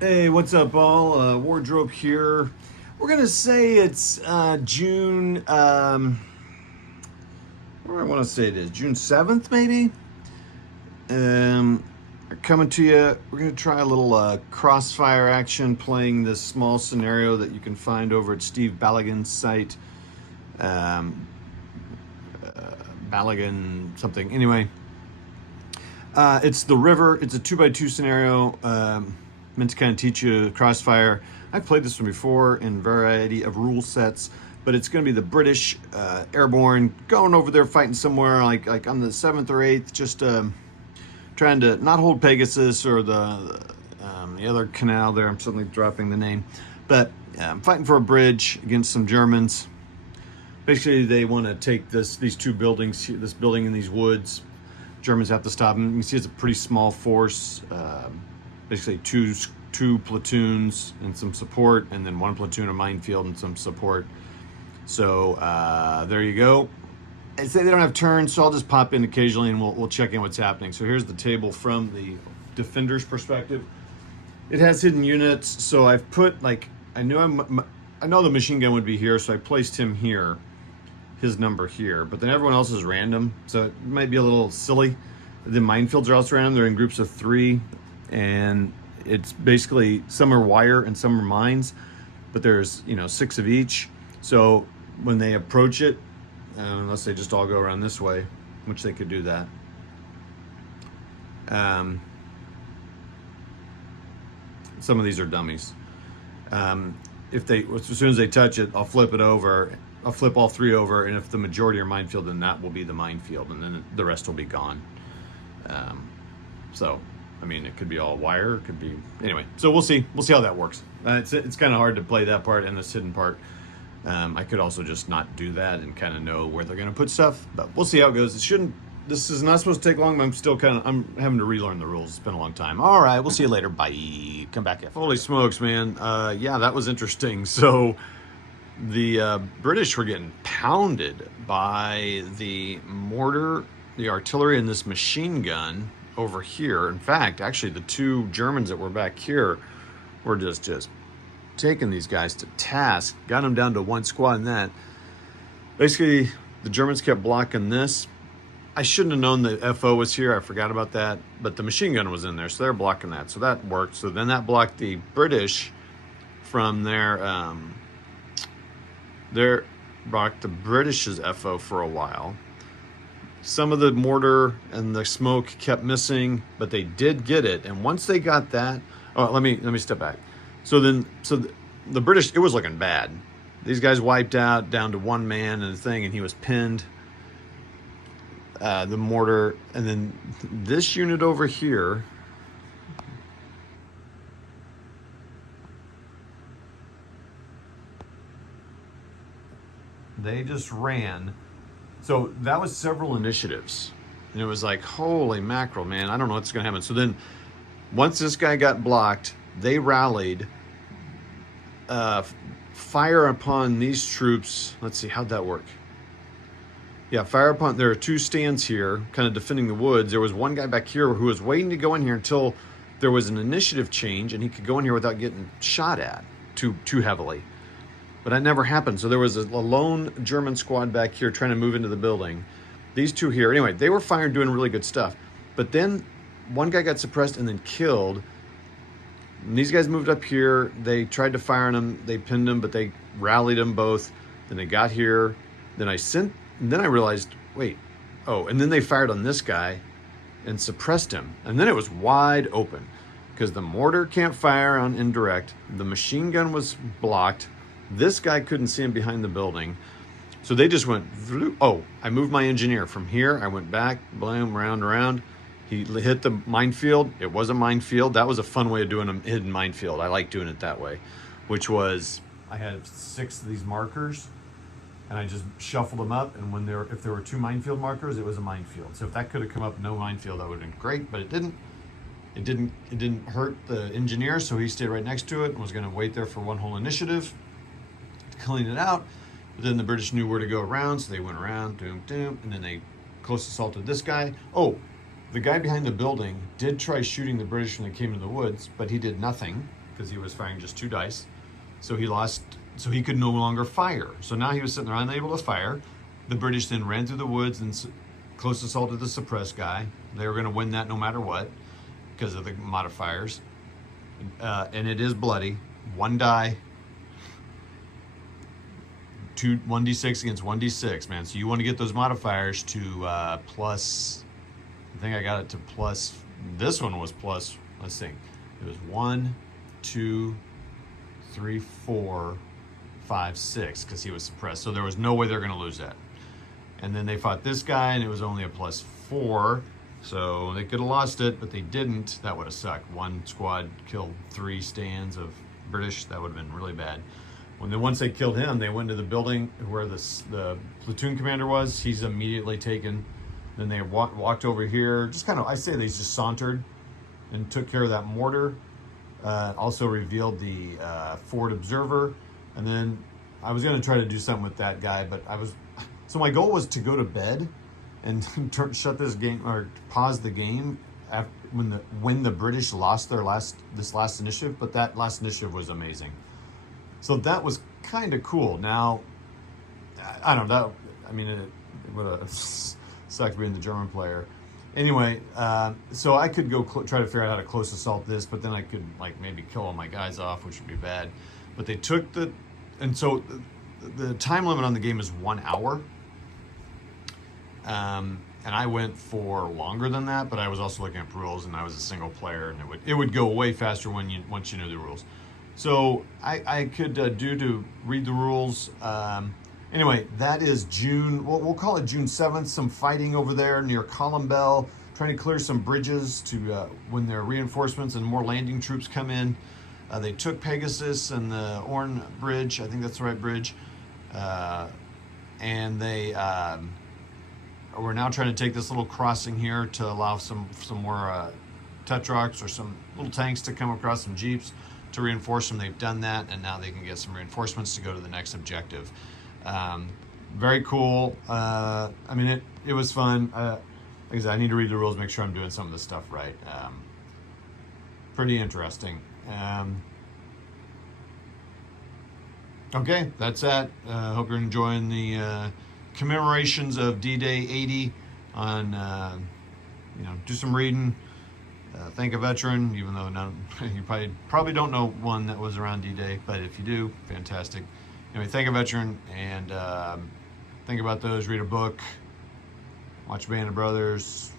Hey, what's up, all? Wardrobe here. We're gonna say it's June. What do I want to say it is? June 7th, maybe. Um, Coming to you. We're gonna try a little Crossfire action, playing this small scenario that you can find over at Steve Ballaghan's site. Um, Ballaghan something. Anyway, it's the river. It's a 2x2 scenario, meant to kind of teach you Crossfire. I've played this one before in a variety of rule sets, but it's going to be the British airborne going over there fighting somewhere like on the 7th or 8th, just trying to not hold Pegasus or the other canal there. I'm suddenly dropping the name, but fighting for a bridge against some Germans. Basically, they want to take these two buildings, this building in these woods. Germans have to stop them. You can see it's a pretty small force, basically two platoons and some support, and then one platoon of minefield and some support. So there you go. I say they don't have turns, so I'll just pop in occasionally and we'll check in what's happening. So here's the table from the defender's perspective. It has hidden units, so I've put I know the machine gun would be here, so I placed him here, his number here, but then everyone else is random, so it might be a little silly. The minefields are also random. They're in groups of 3, and it's basically some are wire and some are mines, but there's 6 of each. So when they approach it, unless they just all go around this way, which they could do that. Some of these are dummies. As soon as they touch it, I'll flip it over. I'll flip all 3 over, and if the majority are minefield, then that will be the minefield, and then the rest will be gone. So, I mean, it could be all wire, it could be anyway. So we'll see how that works. It's kind of hard to play that part and this hidden part. I could also just not do that and kind of know where they're going to put stuff, but we'll see how it goes. This is not supposed to take long, but I'm having to relearn the rules. It's been a long time. All right, we'll see you later. Bye. Come back after. Holy smokes, man. Yeah, that was interesting. So the British were getting pounded by the mortar, the artillery, and this machine gun over here. In fact, actually, the 2 Germans that were back here were just taking these guys to task. Got them down to 1 squad in that. Basically, the Germans kept blocking this. I shouldn't have known the FO was here. I forgot about that. But the machine gun was in there, so they're blocking that. So that worked. So then that blocked the British from blocked the British's FO for a while. Some of the mortar and the smoke kept missing, but they did get it. And once they got that, let me step back. So the British, it was looking bad. These guys wiped out down to 1 man and he was pinned. The mortar, and then this unit over here, they just ran. So that was several initiatives, and it was like, holy mackerel, man, I don't know what's going to happen. So then once this guy got blocked, they rallied, fire upon these troops. Let's see, how'd that work? Yeah, fire upon, there are 2 stands here kind of defending the woods. There was 1 guy back here who was waiting to go in here until there was an initiative change and he could go in here without getting shot at too heavily. But that never happened. So there was a lone German squad back here trying to move into the building. These 2 here, anyway, they were firing, doing really good stuff. But then 1 guy got suppressed and then killed. And these guys moved up here. They tried to fire on him. They pinned him, but they rallied them both. Then they got here. Then I realized, wait, and then they fired on this guy and suppressed him. And then it was wide open because the mortar can't fire on indirect. The machine gun was blocked. This guy couldn't see him behind the building. So they just went, I moved my engineer from here. I went back, boom, round. He hit the minefield. It was a minefield. That was a fun way of doing a hidden minefield. I like doing it that way, which was, I had 6 of these markers, and I just shuffled them up, and if there were 2 minefield markers, it was a minefield. So if that could have come up no minefield, that would have been great, but it didn't. It didn't hurt the engineer, so he stayed right next to it and was going to wait there for 1 whole initiative to clean it out. But then the British knew where to go around, so they went around, and then they close assaulted this guy. The guy behind the building did try shooting the British when they came into the woods, but he did nothing. because he was firing just 2 dice. So he lost, so he could no longer fire. So now he was sitting there unable to fire. The British then ran through the woods and close assaulted the suppressed guy. They were going to win that no matter what because of the modifiers. And it is bloody. 1 die. 1d6 against 1d6, man. So you want to get those modifiers to plus, I think I got it to plus, this one was plus, let's think. It was 1, 2, 3, 4, 5, 6, because he was suppressed. So there was no way they're going to lose that. And then they fought this guy, and it was only a plus 4. So they could have lost it, but they didn't. That would have sucked. 1 squad killed 3 stands of British. That would have been really bad. Once they killed him, they went to the building where the platoon commander was. He's immediately taken. Then they walked over here. Just kind of, I say they just sauntered and took care of that mortar. Also revealed the forward observer. And then I was going to try to do something with that guy, but so my goal was to go to bed and shut this game, or pause the game after, when the British lost their this last initiative. But that last initiative was amazing. So that was kind of cool. Now, I don't know. I mean, it would have sucked being the German player. Anyway, so I could go try to figure out how to close assault this, but then I could like maybe kill all my guys off, which would be bad. But they took and so the time limit on the game is 1 hour. And I went for longer than that, but I was also looking at rules, and I was a single player, and it would go way faster once you knew the rules. So I could do to read the rules. Anyway, that is June, we'll call it June 7th, some fighting over there near Columbell, trying to clear some bridges to when their reinforcements and more landing troops come in. They took Pegasus and the Orne Bridge, I think that's the right bridge, and they we're now trying to take this little crossing here to allow some more Tetrox or some little tanks to come across, some Jeeps to reinforce them. They've done that, and now they can get some reinforcements to go to the next objective. Very cool. I mean, it was fun. Like I said, I need to read the rules, make sure I'm doing some of this stuff right. Pretty interesting. Okay, that's that. Hope you're enjoying the commemorations of DDaY80 on, do some reading. Thank a veteran, even though you probably don't know one that was around D-Day, but if you do, fantastic. Anyway, thank a veteran, and think about those, read a book, watch Band of Brothers,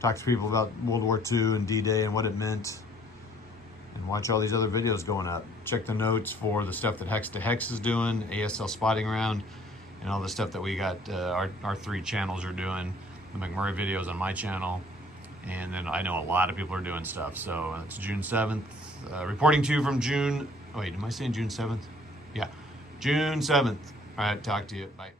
talk to people about World War II and D-Day and what it meant, and watch all these other videos going up. Check the notes for the stuff that Hex to Hex is doing, ASL Spotting Round, and all the stuff that we got, our 3 channels are doing, the McMurray videos on my channel. And then I know a lot of people are doing stuff. So it's June 7th. Reporting to you from June. Oh, wait, am I saying June 7th? Yeah, June 7th. All right, talk to you. Bye.